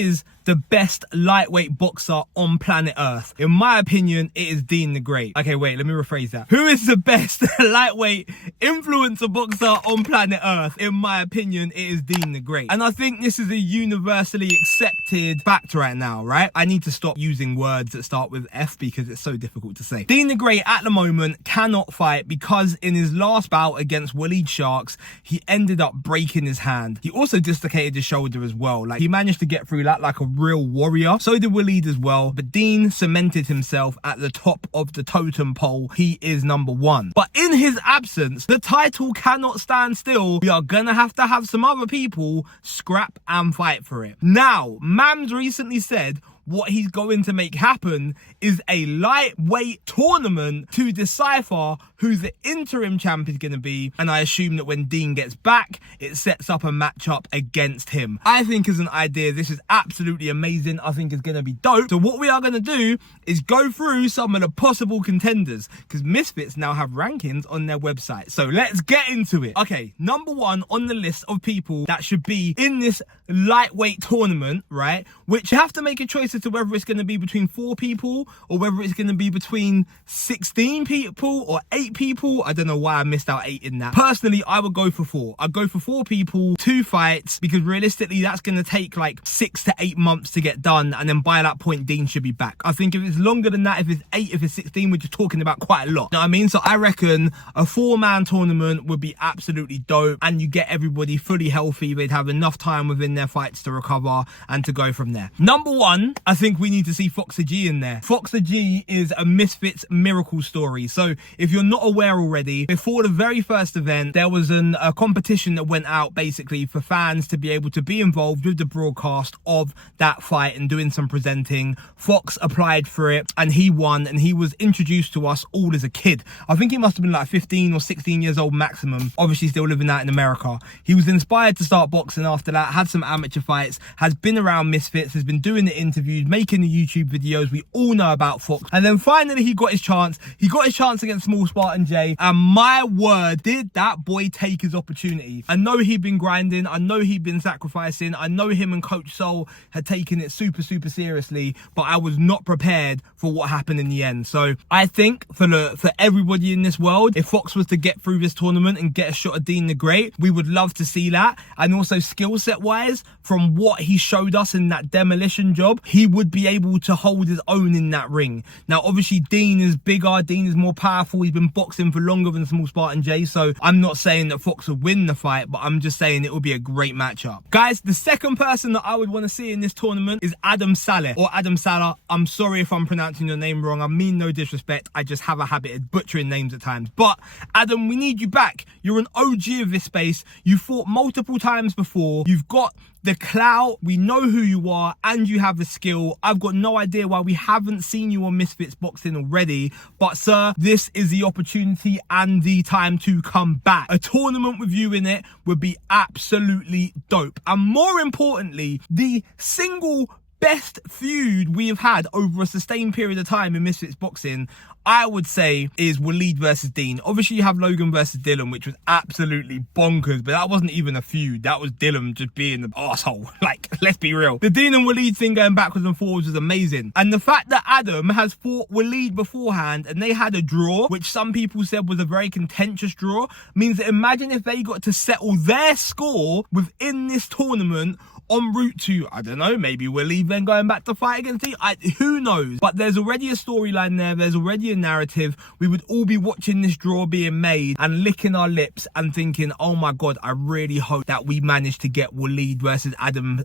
is the best lightweight boxer on planet Earth? In my opinion, it is Deen the Great. Okay, wait, let me rephrase that. Who is the best lightweight influencer boxer on planet Earth? In my opinion, it is Deen the Great. And I think this is a universally accepted fact right now, right? I need to stop using words that start with F because it's so difficult to say. Deen the Great at the moment cannot fight because in his last bout against Walid Sharks, he ended up breaking his hand. He also dislocated his shoulder as well. Like, he managed to get through that like a real warrior. So did Walid as well. But Deen cemented himself at the top of the totem pole. He is number one. But in his absence, the title cannot stand still. We are gonna have to have some other people scrap and fight for it. Now, Mams recently said what he's going to make happen is a lightweight tournament to decipher who the interim champ is going to be, and I assume that when Deen gets back, it sets up a matchup against him. I think as an idea, this is absolutely amazing. I think it's going to be dope. So what we are going to do is go through some of the possible contenders, because Misfits now have rankings on their website. So let's get into it. Okay, number one on the list of people that should be in this lightweight tournament, right, which you have to make a choice as to whether it's going to be between 4 people or whether it's going to be between 16 people or 8 people. I don't know why I missed out 8 in that. Personally, I would go for 4. I'd go for 4 people, 2 fights, because realistically that's going to take like 6 to 8 months to get done, and then by that point Deen should be back. I think if it's longer than that, if it's 8, if it's 16, we're just talking about quite a lot. You know what I mean? So I reckon a 4-man tournament would be absolutely dope, and you get everybody fully healthy. They'd have enough time within their fights to recover and to go from there. Number one, I think we need to see Foxy G in there. Foxy G is a Misfits miracle story. So if you're not aware already, before the very first event, there was a competition that went out basically for fans to be able to be involved with the broadcast of that fight and doing some presenting. Fox applied for it and he won, and he was introduced to us all as a kid. I think he must have been like 15 or 16 years old maximum, obviously still living out in America. He was inspired to start boxing after that, had some amateur fights, has been around Misfits, has been doing the interviews, making the YouTube videos. We all know about Fox. And then finally he got his chance. He got his chance against Small Spartan J, and my word, did that boy take his opportunity. I know he'd been grinding, I know he'd been sacrificing, I know him and Coach Soul had taken it super seriously, but I was not prepared for what happened in the end. So I think for everybody in this world, if Fox was to get through this tournament and get a shot at Deen the Great, we would love to see that. And also skill set wise, from what he showed us in that demolition job, he would be able to hold his own in that ring. Now obviously Deen is bigger, Deen is more powerful, he's been boxing for longer than Small Spartan J, so I'm not saying that Fox will win the fight, but I'm just saying it will be a great matchup. Guys, the second person that I would want to see in this tournament is Salah, or Adam Salah. I'm sorry if I'm pronouncing your name wrong, I mean no disrespect, I just have a habit of butchering names at times. But Adam, we need you back. You're an OG of this space, you fought multiple times before, you've got the clout, we know who you are, and you have the skill. I've got no idea why we haven't seen you on Misfits Boxing already, but sir, this is the opportunity and the time to come back. A tournament with you in it would be absolutely dope. And more importantly, the single best feud we have had over a sustained period of time in Misfits Boxing, I would say, is Walid versus Deen. Obviously you have Logan versus Dylan, which was absolutely bonkers, but that wasn't even a feud. That was Dylan just being the arsehole. Like, let's be real. The Deen and Walid thing going backwards and forwards was amazing. And the fact that Adam has fought Walid beforehand and they had a draw, which some people said was a very contentious draw, means that imagine if they got to settle their score within this tournament en route to, I don't know, maybe Walid then going back to fight against Deen. Who knows? But there's already a storyline there. There's already a narrative. We would all be watching this draw being made and licking our lips and thinking, oh my God, I really hope that we managed to get Walid versus Adam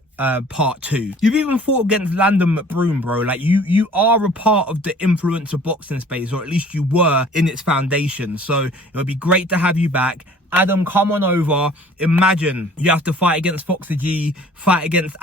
part 2. You've even fought against Landon McBroom, bro. Like, you are a part of the influencer boxing space, or at least you were in its foundation. So it would be great to have you back. Adam, come on over. Imagine you have to fight against Foxy G, fight against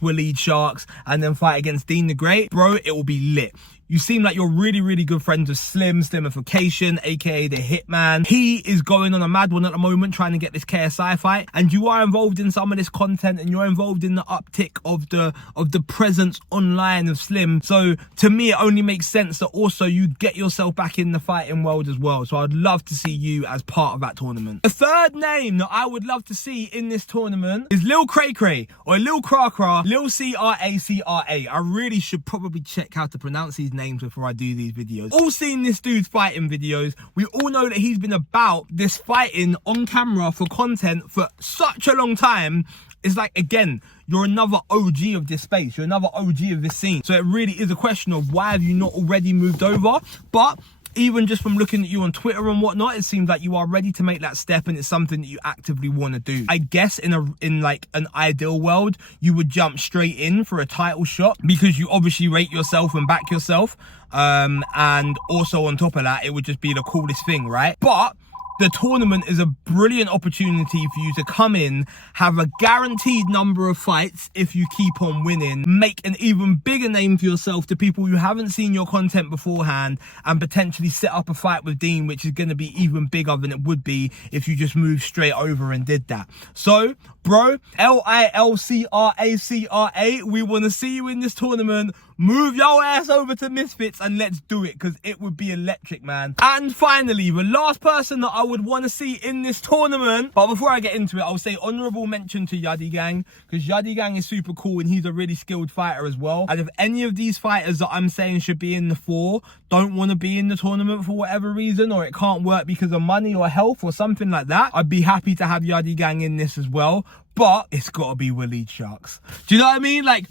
Walid Sharks, and then fight against Deen the Great. Bro, it will be lit. You seem like you're really good friends with Slimification, aka the Hitman. He is going on a mad one at the moment trying to get this KSI fight, and you are involved in some of this content, and you're involved in the uptick of the presence online of Slim. So to me, it only makes sense that also you get yourself back in the fighting world as well. So I'd love to see you as part of that tournament. The third name that I would love to see in this tournament is Lil Cray Cray, or Lil Cray Cray, Lil Cray. I really should probably check how to pronounce these names before I do these videos. All seen this dude's fighting videos. We all know that he's been about this fighting on camera for content for such a long time. It's like, again, you're another OG of this space. You're another OG of this scene. So it really is a question of why have you not already moved over? But even just from looking at you on Twitter and whatnot, it seems like you are ready to make that step, and it's something that you actively want to do. I guess in like an ideal world, you would jump straight in for a title shot because you obviously rate yourself and back yourself. And also on top of that, it would just be the coolest thing, right? But the tournament is a brilliant opportunity for you to come in, have a guaranteed number of fights if you keep on winning, make an even bigger name for yourself to people who haven't seen your content beforehand, and potentially set up a fight with Deen, which is going to be even bigger than it would be if you just moved straight over and did that. So, bro, LILCRACRA, we want to see you in this tournament. Move your ass over to Misfits and let's do it, because it would be electric, man. And finally, the last person that I would want to see in this tournament, but before I get into it, I'll say honourable mention to Yadi Gang, because Yadi Gang is super cool and he's a really skilled fighter as well. And if any of these fighters that I'm saying should be in the 4 don't want to be in the tournament for whatever reason, or it can't work because of money or health or something like that, I'd be happy to have Yadi Gang in this as well. But it's got to be Walid Sharks. Do you know what I mean? Like,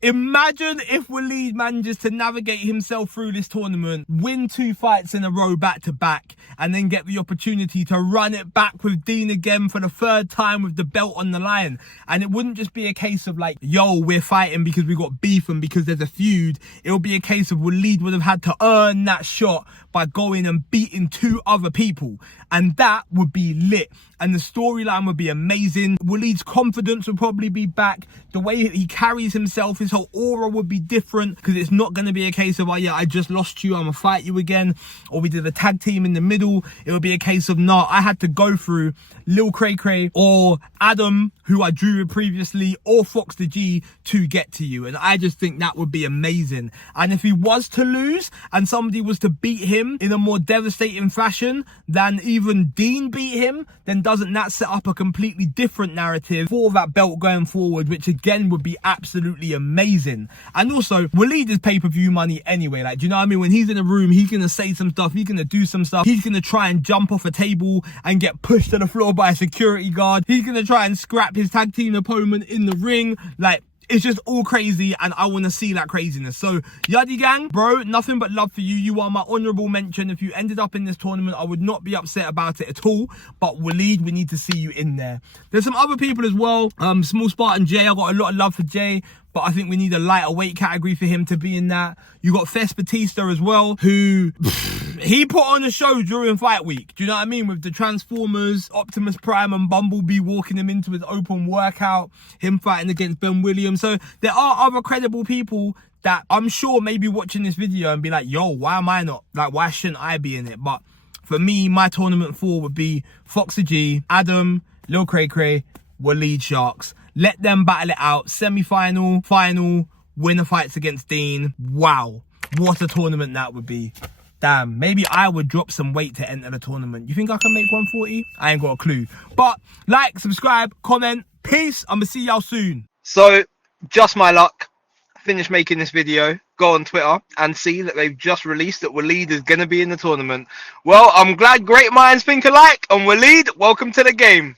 imagine if Walid manages to navigate himself through this tournament, win 2 fights in a row back to back, and then get the opportunity to run it back with Deen again for the 3rd time with the belt on the line. And it wouldn't just be a case of like, yo, we're fighting because we got beef and because there's a feud. It would be a case of Walid would have had to earn that shot by going and beating 2 other people. And that would be lit. And the storyline would be amazing. Walid's confidence would probably be back. The way he carries himself, his whole aura would be different, because it's not going to be a case of, oh yeah, I just lost you, I'm going to fight you again. Or we did a tag team in the middle. It would be a case of, nah, I had to go through Lil Cray Cray or Adam, who I drew with previously, or Foxy G to get to you. And I just think that would be amazing. And if he was to lose and somebody was to beat him in a more devastating fashion than even Deen beat him, then doesn't that set up a completely different narrative for that belt going forward, which again would be absolutely amazing. And also, Walid is pay-per-view money anyway. Like, do you know what I mean? When he's in a room, he's going to say some stuff, he's going to do some stuff, he's going to try and jump off a table and get pushed to the floor by a security guard, he's going to try and scrap his tag team opponent in the ring. Like, it's just all crazy, and I want to see that craziness. So, Yadi Gang, bro, nothing but love for you. You are my honourable mention. If you ended up in this tournament, I would not be upset about it at all. But Walid, we need to see you in there. There's some other people as well. Small Spartan Jay, I got a lot of love for Jay, but I think we need a lighter weight category for him to be in that. You got Fest Batista as well, who he put on a show during fight week. Do you know what I mean? With the Transformers, Optimus Prime and Bumblebee walking him into his open workout, him fighting against Ben Williams. So there are other credible people that I'm sure may be watching this video and be like, yo, why am I not? Like, why shouldn't I be in it? But for me, my tournament 4 would be Foxy G, Adam, Lil Cray Cray, Walid Sharks. Let them battle it out. Semi-final, final, winner fights against Deen. Wow, what a tournament that would be. Damn, maybe I would drop some weight to enter the tournament. You think I can make 140? I ain't got a clue. But like, subscribe, comment. Peace. I'm gonna see y'all soon. So, just my luck. Finish making this video. Go on Twitter and see that they've just released that Walid is gonna be in the tournament. Well, I'm glad great minds think alike. And Walid, welcome to the game.